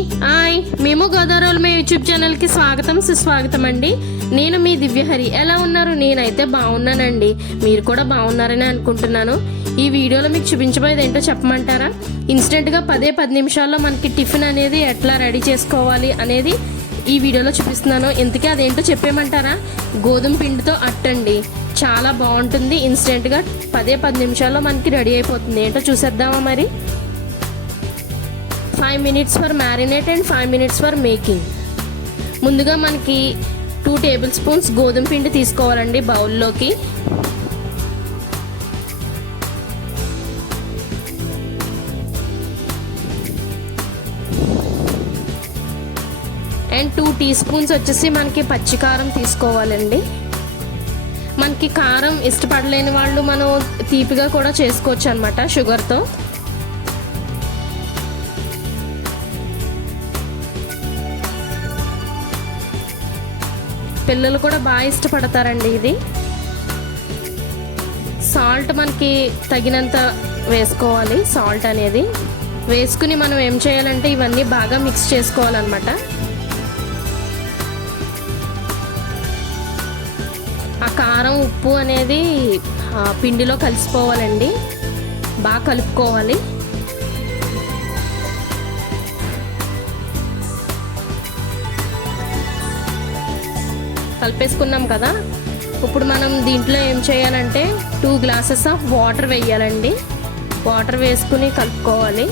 Hi మేము గోదావరి మే YouTube ఛానల్కి స్వాగతం సుస్వాగతం అండి. నేను మీ దివ్యహరి. ఎలా ఉన్నారు? నేనైతే బాగున్నానండి. మీరు కూడా బాగున్నారని అనుకుంటున్నాను. ఈ వీడియోలో మీకు చూపించబోయేది ఏంటో చెప్పమంటారా? ఇన్స్టెంట్గా 10 నిమిషాల్లో మనకి టిఫిన్ అనేది ఎట్లా రెడీ చేసుకోవాలి అనేది ఈ వీడియోలో చూపిస్తున్నాను. ఇంతకీ అదేంటో చెప్పేయమంటారా? గోధుమ పిండితో అట్టండి. చాలా బాగుంటుంది. ఇన్స్టెంట్గా 10 నిమిషాల్లో మనకి రెడీ అయిపోతుంది. ఏంటో చూసేద్దామా మరి? 5 minutes for marinate and 5 minutes for making. ముందుగా మనకి 2 tablespoons గోధుమ పిండి తీసుకోవాలండి బౌల్లోకి. అండ్ 2 teaspoons వచ్చేసి మనకి పచ్చికారం తీసుకోవాలండి. మనకి కారం ఇష్టపడలేని వాళ్ళు మనం తీపిగా కూడా చేసుకోవచ్చు అనమాట షుగర్తో. పిల్లలు కూడా బాగా ఇష్టపడతారండి ఇది. సాల్ట్ మనకి తగినంత వేసుకోవాలి. సాల్ట్ అనేది వేసుకుని మనం ఏం చేయాలంటే ఇవన్నీ బాగా మిక్స్ చేసుకోవాలన్నమాట. ఆ కారం ఉప్పు అనేది పిండిలో కలిసిపోవాలండి. బాగా కలుపుకోవాలి. కలిపేసుకున్నాం కదా. ఇప్పుడు మనం దీంట్లో ఏం చేయాలంటే 2 glasses ఆఫ్ వాటర్ వేయాలండి. వాటర్ వేసుకుని కలుపుకోవాలి.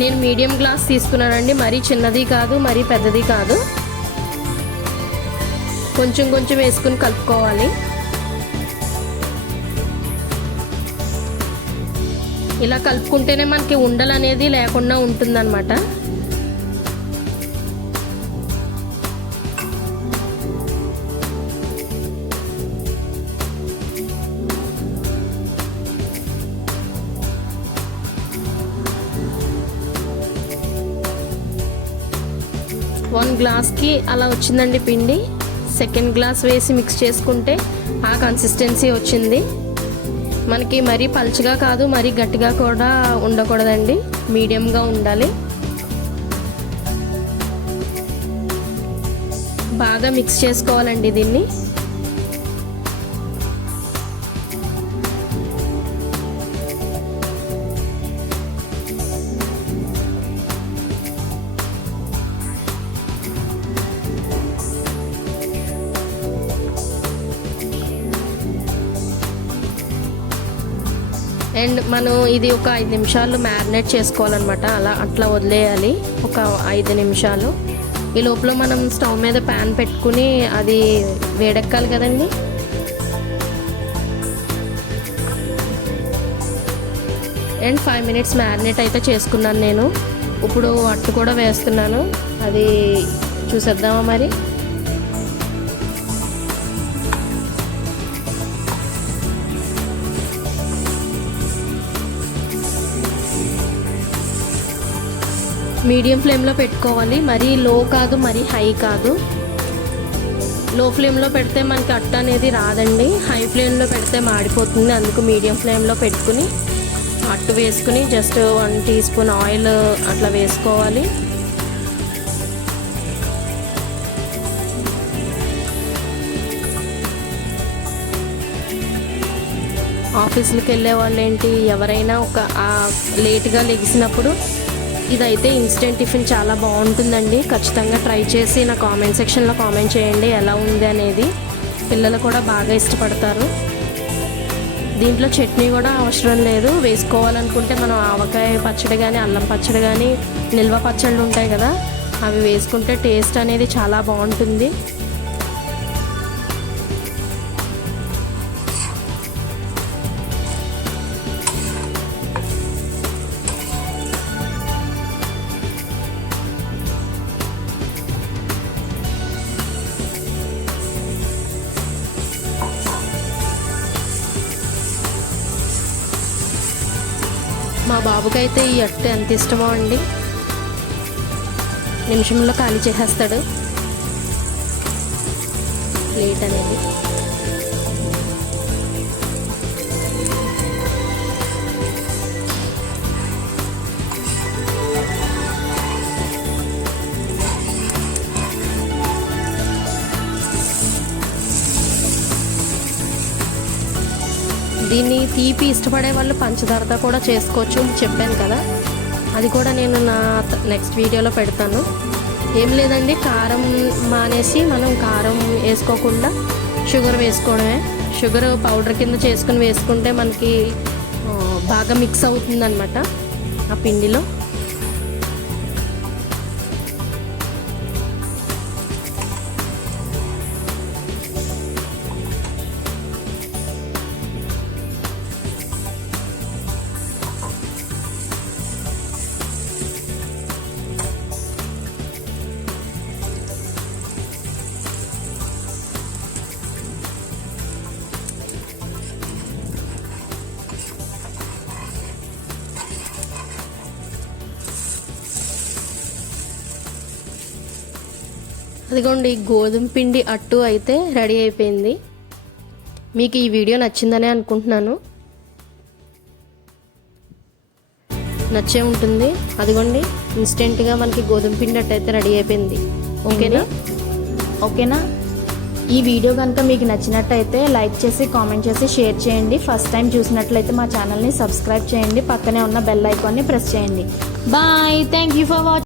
నేను మీడియం గ్లాస్ తీసుకున్నానండి. మరీ చిన్నది కాదు, మరీ పెద్దది కాదు. కొంచెం కొంచెం వేసుకుని కలుపుకోవాలి. ఇలా కలుపుకుంటేనే మనకి ఉండలు అనేది లేకుండా ఉంటుందన్నమాట. వన్ గ్లాస్కి అలా వచ్చిందండి పిండి. సెకండ్ గ్లాస్ వేసి మిక్స్ చేసుకుంటే ఆ కన్సిస్టెన్సీ వచ్చింది. మనకి మరీ పల్చగా కాదు, మరీ గట్టిగా కూడా ఉండకూడదండి. మీడియంగా ఉండాలి. బాగా మిక్స్ చేసుకోవాలండి దీన్ని. అండ్ మనం ఇది ఒక 5 నిమిషాలు మ్యారినేట్ చేసుకోవాలన్నమాట. అట్లా వదిలేయాలి ఒక 5 నిమిషాలు. ఈ లోపల మనం స్టవ్ మీద ప్యాన్ పెట్టుకుని అది వేడెక్కాలి కదండి. అండ్ 5 minutes మ్యారినేట్ అయితే చేసుకున్నాను నేను. ఇప్పుడు అట్టు కూడా వేస్తున్నాను. అది చూసేద్దామా మరి? మీడియం ఫ్లేమ్లో పెట్టుకోవాలి. మరీ లో కాదు, మరీ హై కాదు. లో ఫ్లేమ్లో పెడితే మనకి అట్ట అనేది రాదండి. హై ఫ్లేమ్లో పెడితే మాడిపోతుంది. అందుకు మీడియం ఫ్లేమ్లో పెట్టుకుని అట్టు వేసుకుని జస్ట్ 1 teaspoon ఆయిల్ అట్లా వేసుకోవాలి. ఆఫీసులకు వెళ్ళే వాళ్ళు ఏంటి, ఎవరైనా ఒక లేట్గా లెగిసినప్పుడు ఇదైతే ఇన్స్టెంట్ టిఫిన్ చాలా బాగుంటుందండి. ఖచ్చితంగా ట్రై చేసి నా కామెంట్ సెక్షన్లో కామెంట్ చేయండి ఎలా ఉంది అనేది. పిల్లలు కూడా బాగా ఇష్టపడతారు. దీంట్లో చట్నీ కూడా అవసరం లేదు. వేసుకోవాలనుకుంటే మనం ఆవకాయ పచ్చడి కానీ, అల్లం పచ్చడి కానీ, నిల్వ పచ్చళ్ళు ఉంటాయి కదా, అవి వేసుకుంటే టేస్ట్ అనేది చాలా బాగుంటుంది. మా బాబుకైతే ఈ అట్టు ఎంత ఇష్టమో అండి. నిమిషంలో ఖాళీ చేసేస్తాడు ప్లేట్ అనేది. దీన్ని తీపి ఇష్టపడే వాళ్ళు పంచదారతో కూడా చేసుకోవచ్చు చెప్పాను కదా, అది కూడా నేను నా నెక్స్ట్ వీడియోలో పెడతాను. ఏం లేదండి, కారం మానేసి మనం కారం వేసుకోకుండా షుగర్ వేసుకోవడమే. షుగర్ పౌడర్ కింద చేసుకుని వేసుకుంటే మనకి బాగా మిక్స్ అవుతుందన్నమాట ఆ పిండిలో. అదిగోండి, గోధుమ పిండి అట్టు అయితే రెడీ అయిపోయింది. మీకు ఈ వీడియో నచ్చిందనే అనుకుంటున్నాను, నచ్చే ఉంటుంది. అదిగోండి, ఇన్స్టెంట్గా మనకి గోధుమ పిండి అట్టు అయితే రెడీ అయిపోయింది. ఓకేనా. ఈ వీడియో కనుక మీకు నచ్చినట్టయితే లైక్ చేసి కామెంట్ చేసి షేర్ చేయండి. ఫస్ట్ టైం చూసినట్లయితే మా ఛానల్ని సబ్స్క్రైబ్ చేయండి. పక్కనే ఉన్న బెల్ ఐకాన్ని ప్రెస్ చేయండి. Bye. Thank you for watching.